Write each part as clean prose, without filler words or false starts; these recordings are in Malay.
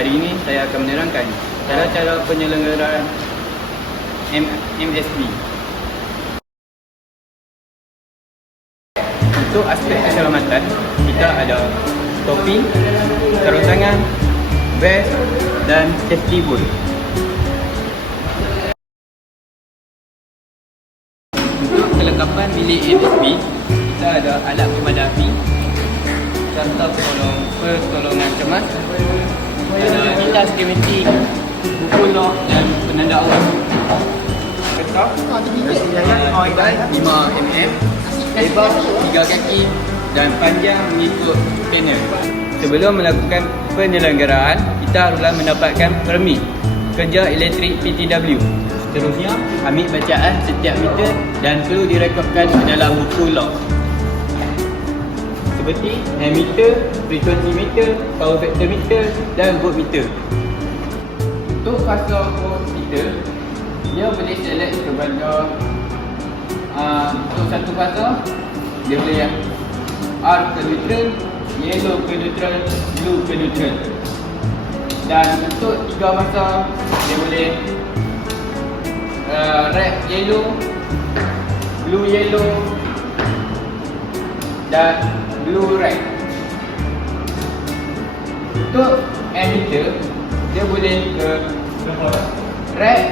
hari ini saya akan menerangkan cara-cara penyelenggaraan MSB. Untuk aspek keselamatan, kita ada topi, sarung tangan, vest dan safety boot. Untuk kelengkapan bilik MSB, kita ada alat pemadam api, serta pertolongan cemas, ada litas skematik, buku log dan penanda awas. Kertas, tebal 5mm, lebar 3 kaki dan panjang mengikut panel. Sebelum melakukan penyelenggaraan, kita haruslah mendapatkan permit kerja elektrik PTW. Seterusnya, ambil bacaan setiap meter dan perlu direkodkan ke dalam buku log. Seperti meter, frekuensi meter, power factor meter dan voltmeter. Untuk fasa voltmeter, dia boleh select kepada untuk satu fasa, dia boleh R ke neutral, yellow ke neutral, blue ke neutral. Dan untuk 3 fasa, dia boleh red yellow, blue yellow dan blue red. Untuk ammeter, dia boleh ke red,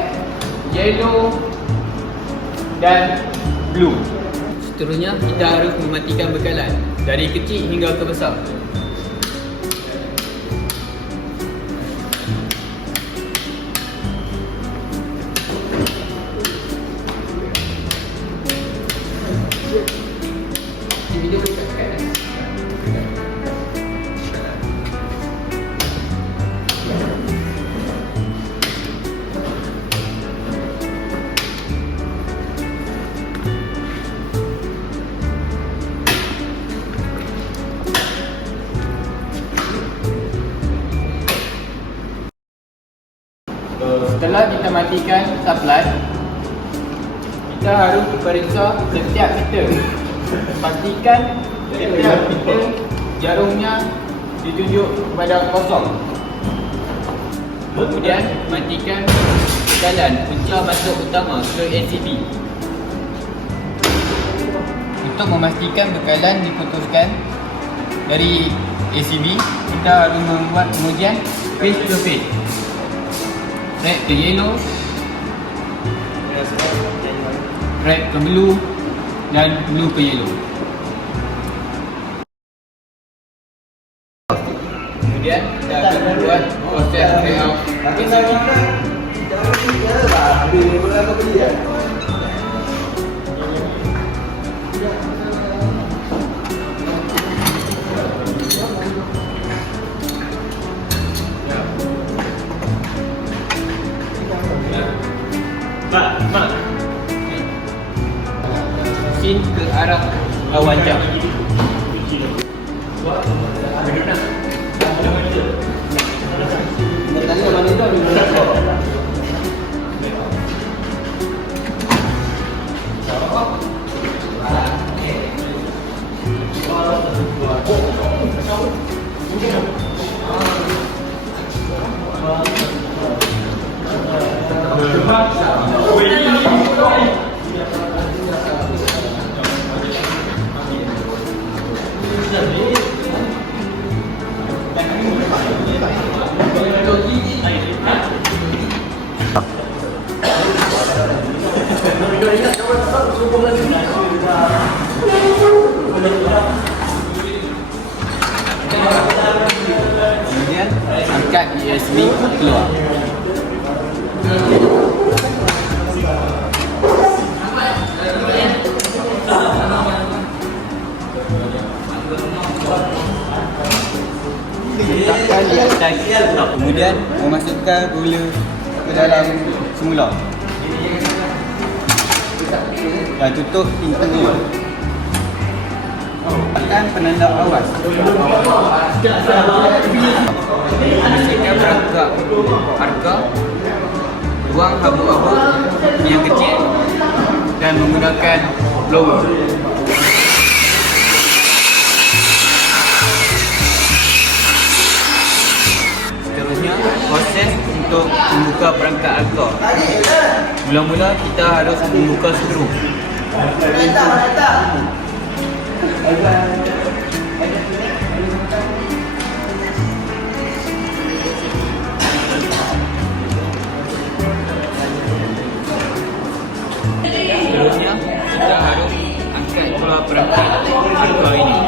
yellow dan blue. Seterusnya, kita harus mematikan bekalan dari kecil hingga ke besar. Setelah kita matikan supply, kita harus periksa setiap meter. Pastikan setiap meter jarumnya ditunjuk kepada kosong. Kemudian matikan bekalan punca masuk utama ke ACB. Untuk memastikan bekalan diputuskan dari ACB, kita harus membuat pengujian face to face. Red ke yellow, red ke blue dan blue ke yellow. Kemudian kita akan membuat proses layout ACB. Mesin ke arah lawan jam. Kemudian angkat USB keluar. Letakkan di atas, kemudian memasukkan gula ke dalam semula dan tutup pintunya. Tekan penanda awas. Bersihkan perangkap harga, buang abu-abu yang kecil dan menggunakan blower. Seterusnya untuk membuka perangkat Arca. Mula-mula kita harus membuka skru. Seterusnya kita harus angkat keluar perangkat Arca ini.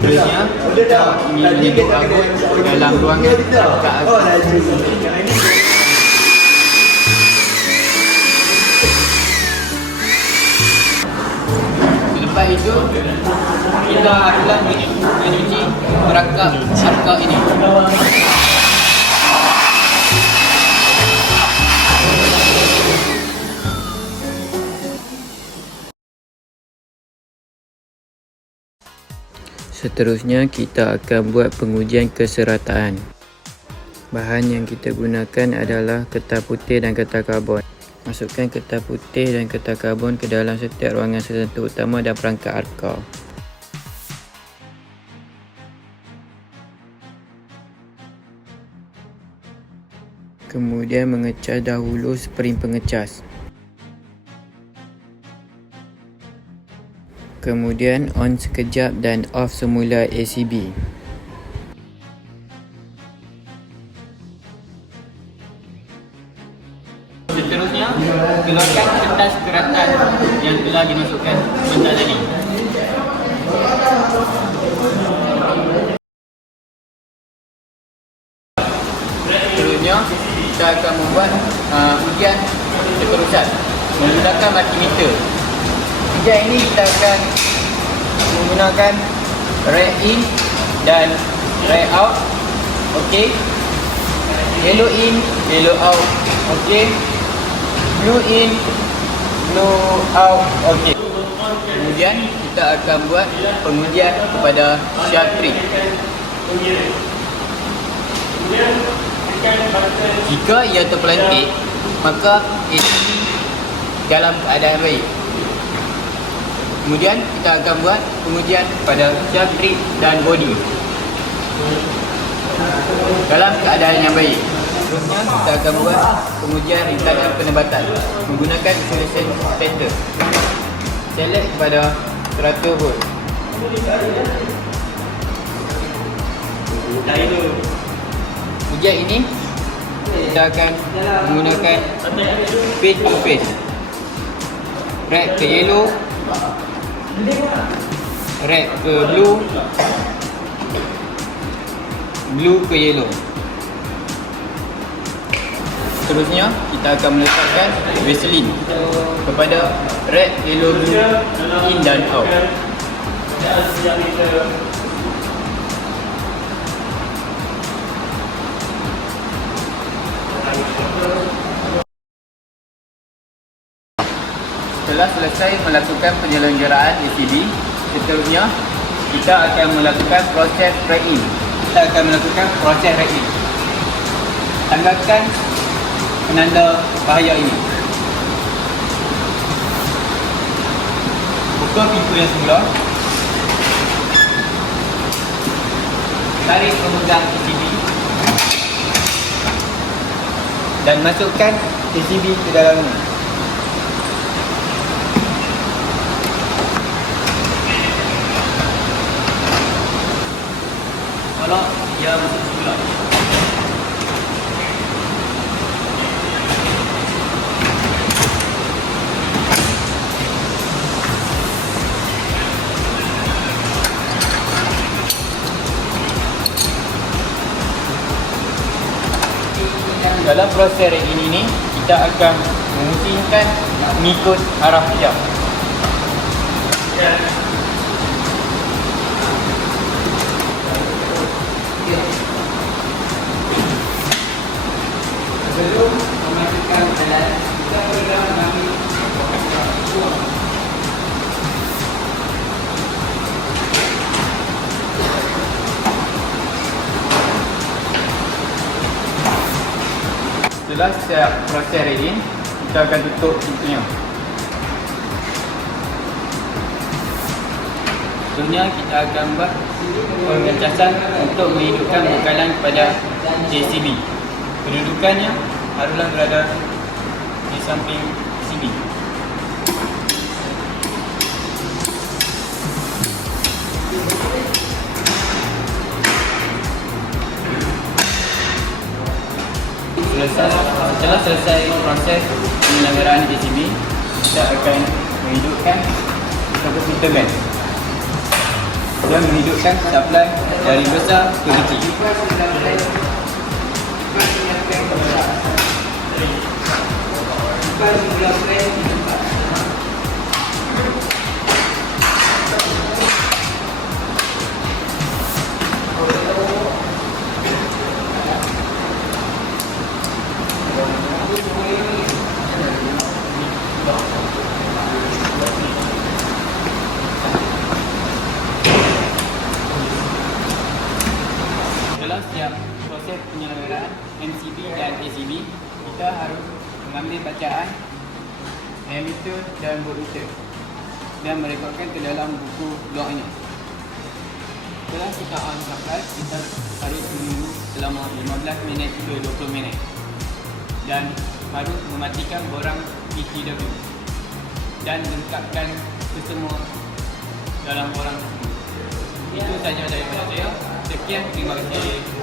Seterusnya kita ingin menyebut rambut dalam ruangan perangkat Arca. Selepas itu kita akan mencuci perangkap Arca ini. Seterusnya kita akan buat pengujian keserataan. Bahan yang kita gunakan adalah kertas putih dan kertas karbon. Masukkan kertas putih dan kertas karbon ke dalam setiap ruangan sentuh utama dan perangkat Arca. Kemudian mengecas dahulu spring pengecas. Kemudian on sekejap dan off semula ACB. Seterusnya, keluarkan kertas keratan yang telah dimasukkan sebentar tadi. Seterusnya, kita akan membuat ujian keterusan menggunakan multimeter. Ujian ini kita akan menggunakan red in dan red out. Okey. Yellow in, yellow out. Okey. Blue in, blue out. Okey. Kemudian kita akan buat pengujian kepada syatrik. Jika ia terpelantik, maka ACB dalam keadaan baik. Kemudian kita akan buat pengujian pada syatrik dan body dalam keadaan yang baik. Seterusnya kita akan buat pengujian rintangan penebatan menggunakan isolation pattern. Select pada 100 volt. Ujian ini kita akan menggunakan face to face, red ke yellow, red ke blue, blue ke yellow. Seterusnya kita akan meletakkan Vaseline kepada red, yellow, blue, in dan out. Setelah selesai melakukan penyelenggaraan ACB, seterusnya kita akan melakukan proses write-in. Tanggalkan penanda bahaya ini. Buka pintu yang semula. Tarik pemegang ACB dan masukkan ACB ke dalamnya. Kalau dia masuk semula. Dalam proses ini kita akan memusingkan mengikut arah jam. Sebelum memasukkan alat, kita perlu mengambil Setelah siap proses ready, kita akan tutup pintunya. Tentunya kita akan buat pengecasan untuk menghidupkan bekalan kepada JCB. Kedudukannya haruslah berada di samping sini. Setelah selesai proses penyelenggaraan JCB, kita akan menghidupkan satu filter band dan menghidupkan supply dari besar ke kecil. Setelah siap proses penyelenggaraan MCB dan ACB, kita harus mengambil bacaan ammeter dan voltmeter dan merekodkan ke dalam buku log ini. Setelah kita on supply, kita harus menunggu selama 15 minit ke 20 minit dan harus mematikan borang PTW dan lengkapkan kesemua dalam borang tersebut. Itu saja daripada saya. Sekian, terima kasih.